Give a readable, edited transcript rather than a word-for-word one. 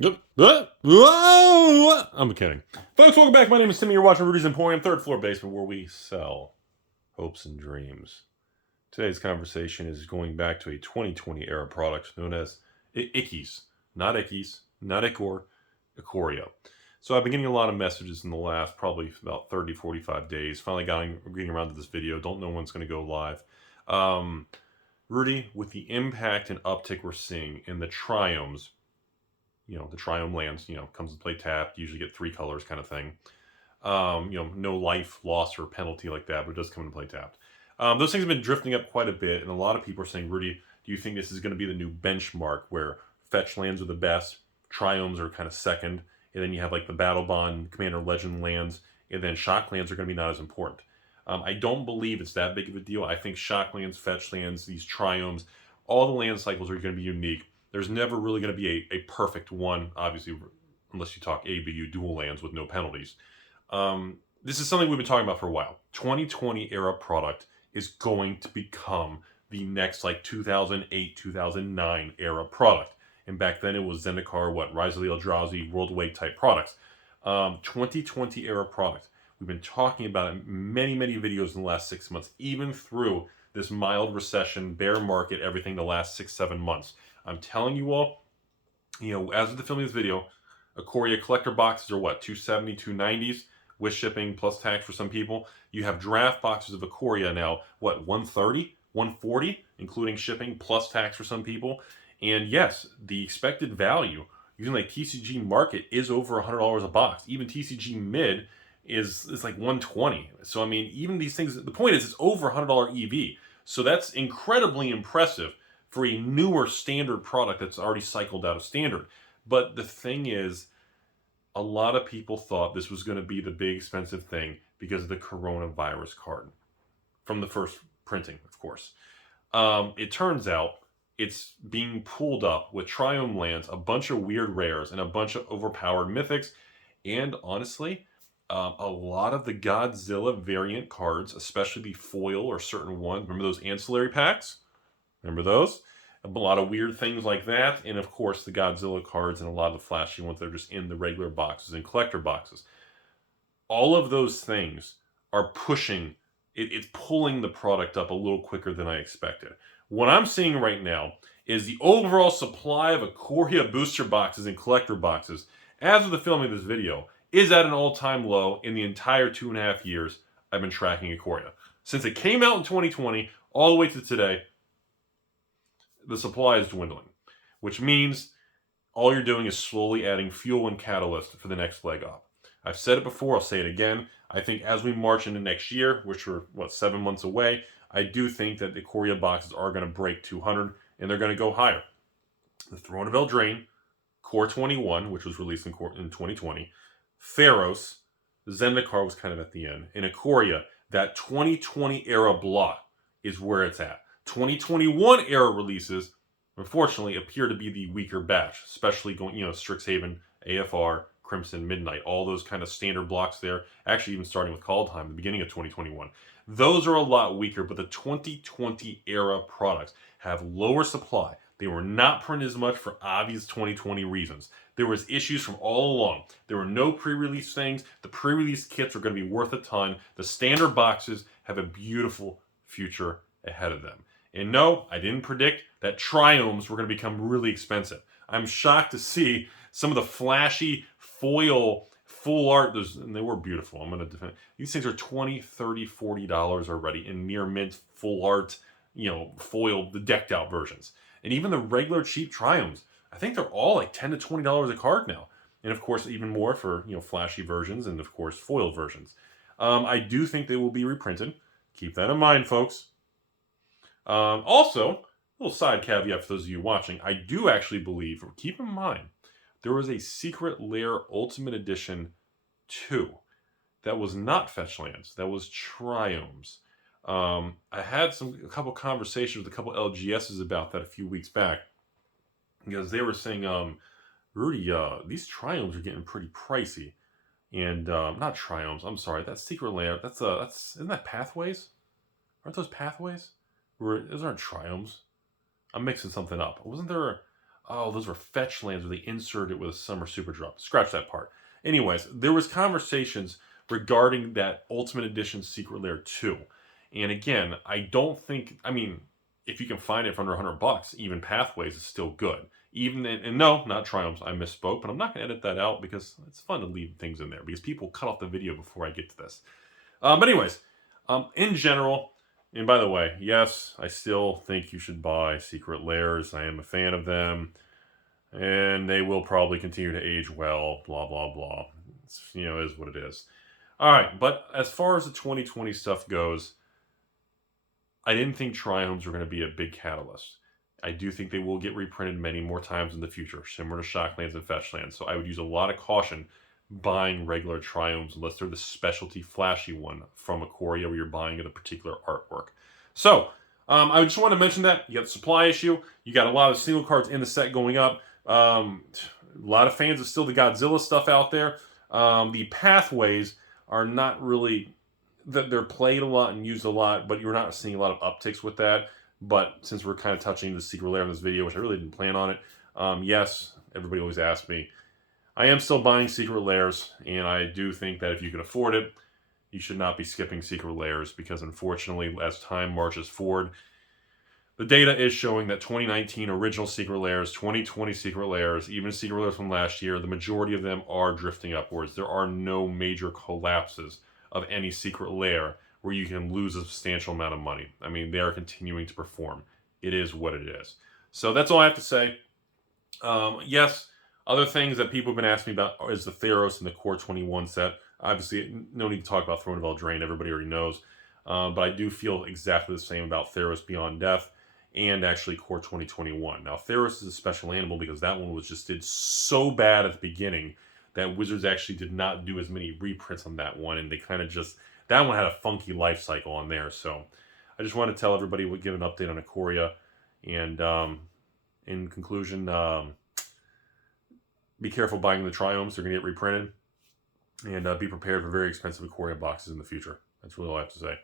Yep. Whoa! I'm kidding. Folks, welcome back. My name is Timmy. You're watching Rudy's Emporium, third floor basement, where we sell hopes and dreams. Today's conversation is going back to a 2020 era product known as Ickies. Not Ickies, not Ikoria. So I've been getting a lot of messages in the last probably about 30, 45 days. Finally getting around to this video. Don't know when it's going to go live. Rudy, with the impact and uptick we're seeing in the triomes, the triome lands, comes to play tapped, usually get 3 colors kind of thing. No life loss or penalty like that, but it does come into play tapped. Those things have been drifting up quite a bit, and a lot of people are saying, Rudy, do you think this is going to be the new benchmark where fetch lands are the best, triomes are kind of second, and then you have like the Battle Bond, Commander Legend lands, and then shock lands are going to be not as important. I don't believe it's that big of a deal. I think shock lands, fetch lands, these triomes, all the land cycles are going to be unique. There's never really going to be a perfect one, obviously, unless you talk ABU dual lands with no penalties. This is something we've been talking about for a while. 2020 era product is going to become the next like 2008, 2009 era product. And back then it was Zendikar, Rise of the Eldrazi, World Wake type products. 2020 era product. We've been talking about it in many, many videos in the last 6 months, even through this mild recession, bear market, everything the last 6-7 months. I'm telling you all, as of the filming of this video, Ikoria collector boxes are $270, $290s with shipping plus tax for some people. You have draft boxes of Ikoria now, $130, $140, including shipping plus tax for some people. And yes, the expected value using like TCG Market is over $100 a box. Even TCG Mid is like $120. So I mean, even these things, the point is it's over $100 EV. So that's incredibly impressive for a newer standard product that's already cycled out of standard. But the thing is, a lot of people thought this was going to be the big expensive thing because of the coronavirus card from the first printing, of course. It turns out it's being pulled up with triome lands, a bunch of weird rares, and a bunch of overpowered mythics, and honestly, a lot of the Godzilla variant cards, especially the foil or certain ones. Remember those ancillary packs? Remember those? A lot of weird things like that. And of course, the Godzilla cards and a lot of the flashy ones that are just in the regular boxes and collector boxes. All of those things are pushing, it's pulling the product up a little quicker than I expected. What I'm seeing right now is the overall supply of Ikoria booster boxes and collector boxes, as of the filming of this video, is at an all-time low in the entire 2.5 years I've been tracking Ikoria. Since it came out in 2020, all the way to today, the supply is dwindling, which means all you're doing is slowly adding fuel and catalyst for the next leg up. I've said it before, I'll say it again. I think as we march into next year, which we're, 7 months away, I do think that the Ikoria boxes are going to break 200, and they're going to go higher. The Throne of Eldraine, Core 21, which was released in 2020, Theros, Zendikar was kind of at the end, and Ikoria, that 2020 era block is where it's at. 2021 era releases, unfortunately, appear to be the weaker batch, especially going, Strixhaven, AFR, Crimson, Midnight, all those kind of standard blocks there, actually even starting with Call Time, the beginning of 2021. Those are a lot weaker, but the 2020 era products have lower supply. They were not printed as much for obvious 2020 reasons. There was issues from all along. There were no pre-release things. The pre-release kits are going to be worth a ton. The standard boxes have a beautiful future ahead of them. And no, I didn't predict that triomes were going to become really expensive. I'm shocked to see some of the flashy foil full art, and they were beautiful. I'm going to defend. These things are $20, $30, $40 already in near mint full art, foil, the decked out versions. And even the regular cheap triomes, I think they're all like $10 to $20 a card now. And of course, even more for, flashy versions and of course, foil versions. I do think they will be reprinted. Keep that in mind, folks. Also, a little side caveat for those of you watching, I do actually believe, or keep in mind, there was a secret Lair Ultimate Edition 2 that was not fetch lands, that was triomes. I had a couple conversations with a couple LGSs about that a few weeks back, because they were saying, Rudy, these triomes are getting pretty pricey. And, not triomes, I'm sorry, that's secret Lair, isn't that Pathways? Aren't those Pathways? Those aren't triomes. I'm mixing something up. Wasn't there Oh, those were fetch lands where they inserted it with a summer super drop. Scratch that part. Anyways, there was conversations regarding that Ultimate Edition Secret Lair 2. And again, I don't think, I mean, if you can find it for under $100, even Pathways is still good. Even and no, not Triumphs, I misspoke, but I'm not going to edit that out because it's fun to leave things in there because people cut off the video before I get to this. But anyways, in general, and by the way, yes, I still think you should buy Secret Lairs. I am a fan of them. And they will probably continue to age well, blah, blah, blah. It's, it is what it is. All right, but as far as the 2020 stuff goes, I didn't think Triomes were going to be a big catalyst. I do think they will get reprinted many more times in the future, similar to Shocklands and Fetchlands. So I would use a lot of caution buying regular Triomes unless they're the specialty flashy one from Ikoria where you're buying a particular artwork. So I just want to mention that. You got the supply issue. You got a lot of single cards in the set going up. A lot of fans of still the Godzilla stuff out there. The Pathways are not really... They're played a lot and used a lot, but you're not seeing a lot of upticks with that. But since we're kind of touching the Secret Lair in this video, which I really didn't plan on it, yes, everybody always asks me. I am still buying Secret Lairs, and I do think that if you can afford it, you should not be skipping Secret Lairs, because unfortunately, as time marches forward, the data is showing that 2019 original Secret Lairs, 2020 Secret Lairs, even Secret Lairs from last year, the majority of them are drifting upwards. There are no major collapses of any Secret Lair where you can lose a substantial amount of money. I mean, they are continuing to perform. It is what it is. So that's all I have to say. Yes, other things that people have been asking me about is the Theros and the Core 21 set. Obviously, no need to talk about Throne of Eldraine. Everybody already knows. But I do feel exactly the same about Theros Beyond Death and actually Core 2021. Now, Theros is a special animal because that one did so bad at the beginning that Wizards actually did not do as many reprints on that one, and they kind of that one had a funky life cycle on there. So I just want to tell everybody, we'll give an update on Ikoria, and in conclusion, be careful buying the Triomes. They're going to get reprinted, and be prepared for very expensive Ikoria boxes in the future. That's really all I have to say.